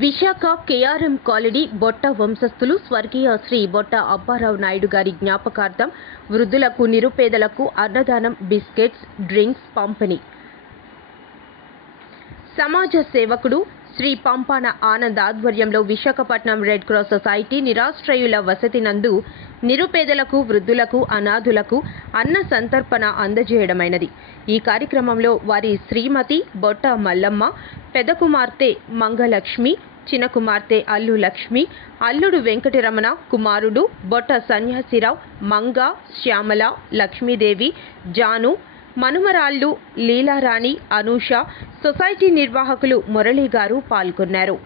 Visakha KRM colony Botta వంశస్థులు స్వర్గీయ శ్రీ బొట్ట అప్పారావు నాయుడు గారి జ్ఞాపకార్థం వృద్ధులకు నిరుపేదలకు అన్నదానం బిస్కెట్స్ డ్రింక్స్ పంపిణీ. సమాజ సేవకుడు శ్రీ పంపాన ఆనంద్ ఆధ్వర్యంలో విశాఖపట్నం రెడ్ క్రాస్ సొసైటీ నిరాశ్రయుల వసతి నందు నిరుపేదలకు వృద్ధులకు అనాథులకు అన్న సంతర్పణ అందజేయడమైనది. ఈ కార్యక్రమంలో వారి శ్రీమతి బొట్ట మల్లమ్మ పెద్ద కుమార్తె మంగలక్ష్మి చిన్న కుమార్తె అల్లు లక్ష్మి అల్లుడు వెంకటరమణ కుమారుడు బొట్ట సన్యాసిరావు మంగ శ్యామల లక్ష్మీదేవి జాను మనుమరాళ్ళు లీలారాణి అనూష సొసైటీ నిర్వాహకులు మురళీ గారు పాల్గొన్నారు.